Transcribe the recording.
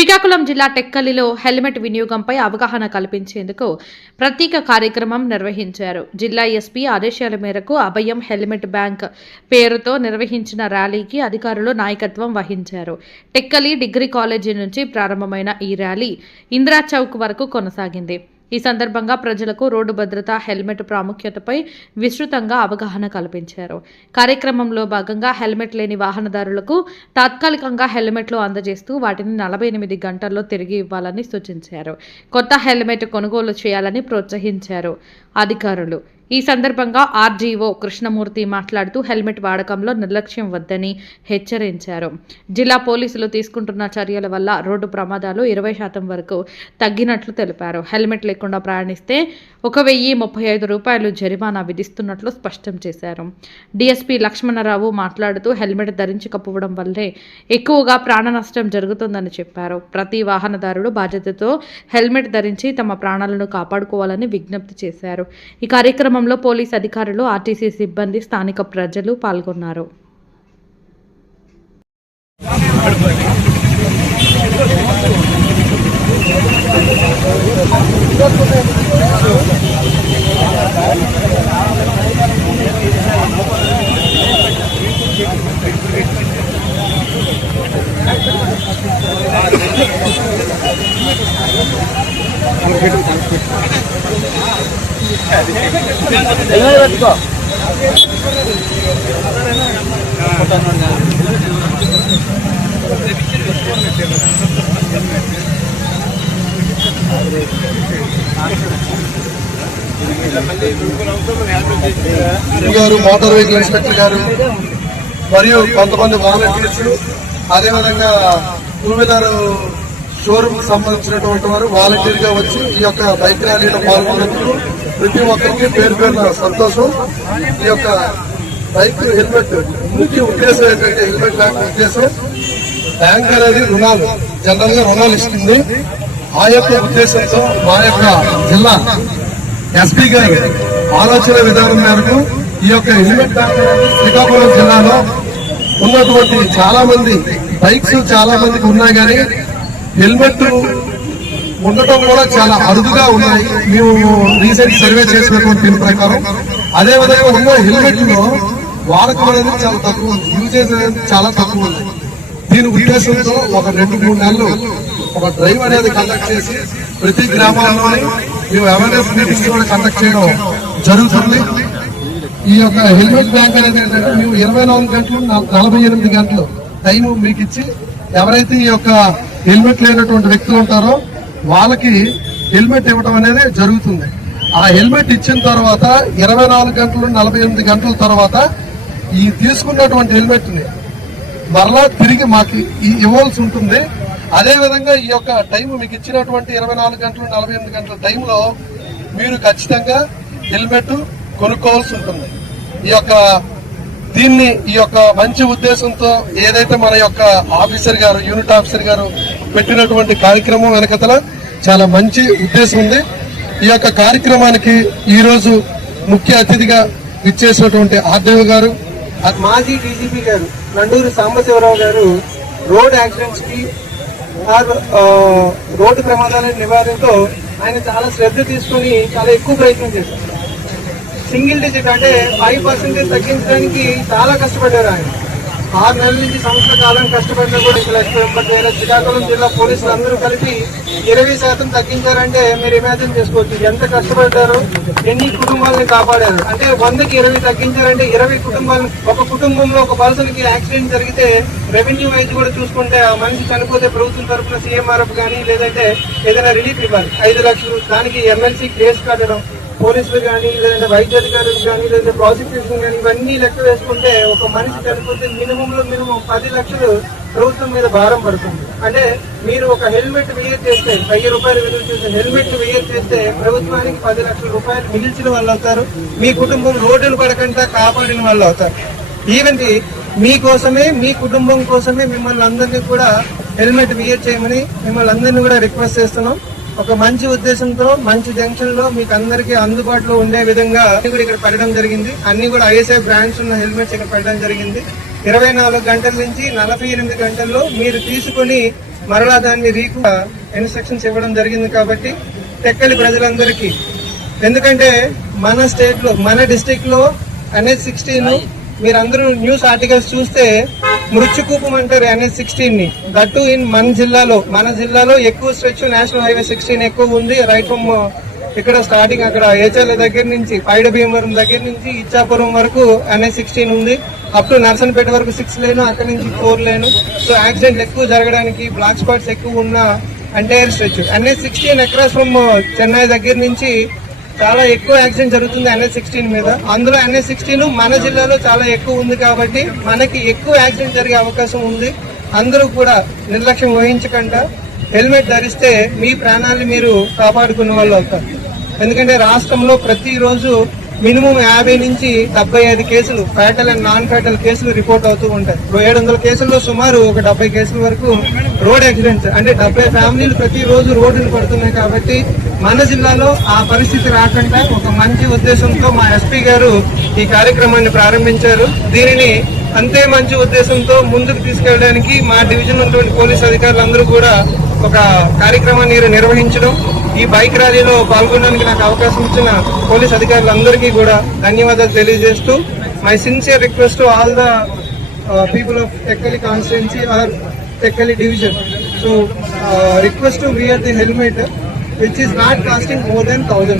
శ్రీకాకుళం జిల్లా టెక్కలిలో హెల్మెట్ వినియోగంపై అవగాహన కల్పించేందుకు ప్రత్యేక కార్యక్రమం నిర్వహించారు. జిల్లా ఎస్పీ ఆదేశాల మేరకు అభయం హెల్మెట్ బ్యాంక్ పేరుతో నిర్వహించిన ర్యాలీకి అధికారులు నాయకత్వం వహించారు. టెక్కలి డిగ్రీ కాలేజీ నుంచి ప్రారంభమైన ఈ ర్యాలీ ఇందిరా చౌక్ వరకు కొనసాగింది. ఈ సందర్భంగా ప్రజలకు రోడ్డు భద్రత, హెల్మెట్ ప్రాముఖ్యతపై విస్తృతంగా అవగాహన కల్పించారు. కార్యక్రమంలో భాగంగా హెల్మెట్ లేని వాహనదారులకు తాత్కాలికంగా హెల్మెట్లు అందజేస్తూ వాటిని 48 గంటల్లో తిరిగి ఇవ్వాలని సూచించారు. కొత్త హెల్మెట్ కొనుగోలు చేయాలని ప్రోత్సహించారు అధికారులు. ఈ సందర్భంగా ఆర్డీఓ కృష్ణమూర్తి మాట్లాడుతూ హెల్మెట్ వాడకంలో నిర్లక్ష్యం వద్దని హెచ్చరించారు. జిల్లా పోలీసులు తీసుకుంటున్న చర్యల వల్ల రోడ్డు ప్రమాదాలు 20% వరకు తగ్గినట్లు తెలిపారు. హెల్మెట్ లేకుండా ప్రయాణిస్తే 1035 రూపాయలు జరిమానా విధిస్తున్నట్లు స్పష్టం చేశారు. డీఎస్పీ లక్ష్మణరావు మాట్లాడుతూ హెల్మెట్ ధరించకపోవడం వల్లే ఎక్కువగా ప్రాణ నష్టం జరుగుతుందని చెప్పారు. ప్రతి వాహనదారుడు బాధ్యతతో హెల్మెట్ ధరించి తమ ప్రాణాలను కాపాడుకోవాలని విజ్ఞప్తి చేశారు. ఈ కార్యక్రమంలో పోలీస్ అధికారులు, ఆర్టీసీ సిబ్బంది, స్థానిక ప్రజలు పాల్గొన్నారు. మోటార్ వెహికల్ ఇన్స్పెక్టర్ గారు మరియు కొంతమంది వాలంటీర్స్, అదేవిధంగా 2 వీలర్ షోరూమ్ సంబంధించినటువంటి వారు వాలంటీర్ గా వచ్చి ఈ యొక్క బైక్ ర్యాలీలో పాల్గొన్నందుకు ప్రతి ఒక్కరికి పేరు పేరున సంతోషం. ఈ యొక్క బైక్ హెల్మెట్ ముఖ్య ఉద్దేశం ఏంటంటే, హెల్మెట్ బ్యాంక్ ఉద్దేశం బ్యాంక్ అనేది జనరల్ గా రుణాలు ఇస్తుంది. ఆ యొక్క ఉద్దేశంతో మా యొక్క జిల్లా ఎస్పీ గారి ఆలోచన విధానం మేరకు ఈ యొక్క హెల్మెట్ బ్యాంక్ శ్రీకాకుళం జిల్లాలో ఉన్నటువంటి చాలా మంది బైక్స్ చాలా మందికి ఉన్నాయి, కానీ హెల్మెట్ ఉండటం కూడా చాలా అరుదుగా ఉన్నాయి. మేము రీసెంట్ సర్వే చేసినటువంటి దీని ప్రకారం అదేవిధంగా ఉన్న హెల్మెట్ లో వాడకం అనేది చాలా తక్కువ ఉంది, యూజేజ్ అనేది చాలా తక్కువ ఉంది. దీని ఉద్దేశంతో ఒక 2-3 నెలలు ఒక డ్రైవ్ అనేది కండక్ట్ చేసి ప్రతి గ్రామాల్లోని మేము అవేర్నెస్ మీటింగ్స్ కూడా కండక్ట్ చేయడం జరుగుతుంది. ఈ యొక్క హెల్మెట్ బ్యాంక్ అనేది ఏంటంటే, మేము 24 గంటలు 48 గంటలు టైం మీకు ఇచ్చి ఎవరైతే ఈ యొక్క హెల్మెట్ లేనటువంటి వ్యక్తులు ఉంటారో వాళ్ళకి హెల్మెట్ ఇవ్వడం అనేది జరుగుతుంది. ఆ హెల్మెట్ ఇచ్చిన తర్వాత 24 గంటలు 48 గంటల తర్వాత ఈ తీసుకున్నటువంటి హెల్మెట్ ని మరలా తిరిగి మాకు ఇవ్వాల్సి ఉంటుంది. అదేవిధంగా ఈ యొక్క టైం మీకు ఇచ్చినటువంటి 24 గంటలు 48 గంటల టైంలో మీరు ఖచ్చితంగా హెల్మెట్ కొనుక్కోవాల్సి ఉంటుంది. ఈ యొక్క మంచి ఉద్దేశంతో ఏదైతే మన యొక్క ఆఫీసర్ గారు, యూనిట్ ఆఫీసర్ గారు పెట్టినటువంటి కార్యక్రమం వెనకతల చాలా మంచి ఉద్దేశం ఉంది. ఈ యొక్క కార్యక్రమానికి ఈ రోజు ముఖ్య అతిథిగా ఇచ్చేసినటువంటి ఆర్డీఓ గారు, మాజీ డీజీపీ గారు నండూరి సాంబశివరావు గారు రోడ్ యాక్సిడెంట్స్ కి, రోడ్డు ప్రమాదాల నివారణతో ఆయన చాలా శ్రద్ధ తీసుకుని చాలా ఎక్కువ ప్రయత్నం చేశారు. సింగిల్ డిజిట్ అంటే 5% తగ్గించడానికి చాలా కష్టపడ్డారు. ఆయన 6 నెలల నుంచి సంవత్సర కాలం కష్టపడినా కూడా శ్రీకాకుళం జిల్లా పోలీసులు అందరూ కలిపి 20% తగ్గించారంటే మీరు ఇమాజిన్ చేసుకోవచ్చు ఎంత కష్టపడ్డారు, ఎన్ని కుటుంబాలను కాపాడారు. అంటే 100కి 20 తగ్గించారంటే 20 కుటుంబాలను, ఒక కుటుంబంలో ఒక పర్సన్ కి యాక్సిడెంట్ జరిగితే రెవెన్యూ వైజ్ కూడా చూసుకుంటే ఆ మనిషి చనిపోతే ప్రభుత్వం తరఫున సీఎంఆర్ఎఫ్ కానీ లేదంటే ఏదైనా రిలీఫ్ ఇవ్వాలి 5 లక్షలు. దానికి ఎమ్మెల్సీ కేసు కట్టడం, పోలీసులు కానీ లేదంటే వైద్య అధికారులు కానీ లేదంటే ప్రాసిక్యూషన్ కానీ ఇవన్నీ లెక్క వేసుకుంటే ఒక మనిషి చనిపోతే మినిమం 10 లక్షలు ప్రభుత్వం మీద భారం పడుతుంది. అంటే మీరు ఒక హెల్మెట్ వెయ్యి చేస్తే 1000 రూపాయలు విలువ చేస్తే హెల్మెట్ వెయ్యి చేస్తే ప్రభుత్వానికి 10 లక్షల రూపాయలు మిగిల్చిన వాళ్ళు అవుతారు. మీ కుటుంబం రోడ్డును పడకుండా కాపాడిన వాళ్ళు అవుతారు. ఈవెన్ మీకోసమే, మీ కుటుంబం కోసమే మిమ్మల్ని అందరినీ కూడా హెల్మెట్ వెయ్యి చేయమని మిమ్మల్ని అందరినీ కూడా రిక్వెస్ట్ చేస్తున్నాం. ఒక మంచి ఉద్దేశంతో మంచి జంక్షన్ లో మీకు అందరికీ అందుబాటులో ఉండే విధంగా ఇక్కడ పెట్టడం జరిగింది. అన్ని కూడా ఐఎస్ఐ బ్రాండ్స్ ఉన్న హెల్మెట్స్ ఇక్కడ పెట్టడం జరిగింది. 24 గంటల నుంచి 48 గంటల్లో మీరు తీసుకుని మరలా దాన్ని ఇన్స్ట్రక్షన్స్ ఇవ్వడం జరిగింది. కాబట్టి టెక్కలి ప్రజలందరికీ, ఎందుకంటే మన స్టేట్ లో మన డిస్ట్రిక్ట్ లో NH-16 మీరందరూ న్యూస్ ఆర్టికల్స్ చూస్తే మృత్యుకూపం అంటారు NH-16 ని. దట్టు ఇన్ మన జిల్లాలో ఎక్కువ స్ట్రెచ్ నేషనల్ హైవే 16 ఎక్కువ ఉంది. రైట్ ఫ్రమ్ ఇక్కడ స్టార్టింగ్ అక్కడ ఏచర్ల దగ్గర నుంచి పైడ భీమవరం దగ్గర నుంచి ఇచ్చాపురం వరకు NH-16 ఉంది. అప్ టు నర్సన్పేట వరకు 6 లేను, అక్కడ నుంచి 4 లేను. సో యాక్సిడెంట్లు ఎక్కువ జరగడానికి, బ్లాక్ స్పాట్స్ ఎక్కువ ఉన్న entire stretch. NH-16 across from Chennai దగ్గర నుంచి చాలా ఎక్కువ యాక్సిడెంట్ జరుగుతుంది NH-16 మీద. అందులో NH-16 మన జిల్లాలో చాలా ఎక్కువ ఉంది కాబట్టి మనకి ఎక్కువ యాక్సిడెంట్ జరిగే అవకాశం ఉంది. అందరూ కూడా నిర్లక్ష్యం వహించకుండా హెల్మెట్ ధరిస్తే మీ ప్రాణాలను మీరు కాపాడుకున్న వాళ్ళు అవుతారు. ఎందుకంటే రాష్ట్రంలో ప్రతిరోజు మినిమం 50 నుంచి 75 కేసులు ఫ్యాటల్ అండ్ నాన్ ఫ్యాటల్ కేసులు రిపోర్ట్ అవుతూ ఉంటాయి. 700 కేసుల్లో సుమారు ఒక 70 కేసుల వరకు రోడ్ యాక్సిడెంట్స్, అంటే 70 ఫ్యామిలీలు ప్రతిరోజు రోడ్డును పడుతున్నాయి. కాబట్టి మన జిల్లాలో ఆ పరిస్థితి రాకుండా ఒక మంచి ఉద్దేశంతో మా ఎస్పీ గారు ఈ కార్యక్రమాన్ని ప్రారంభించారు. దీనిని అంతే మంచి ఉద్దేశంతో ముందుకు తీసుకెళ్ళడానికి మా డివిజన్ ఉన్నటువంటి పోలీస్ అధికారులందరూ కూడా ఒక కార్యక్రమాన్ని నిర్వహించడం, ఈ బైక్ ర్యాలీలో పాల్గొనడానికి నాకు అవకాశం ఇచ్చిన పోలీస్ అధికారులందరికీ కూడా ధన్యవాదాలు తెలియజేస్తూ, my sincere request to all the people of Tekkali constituency are Tekkali division. So request to wear the helmet which is not costing more than 1000.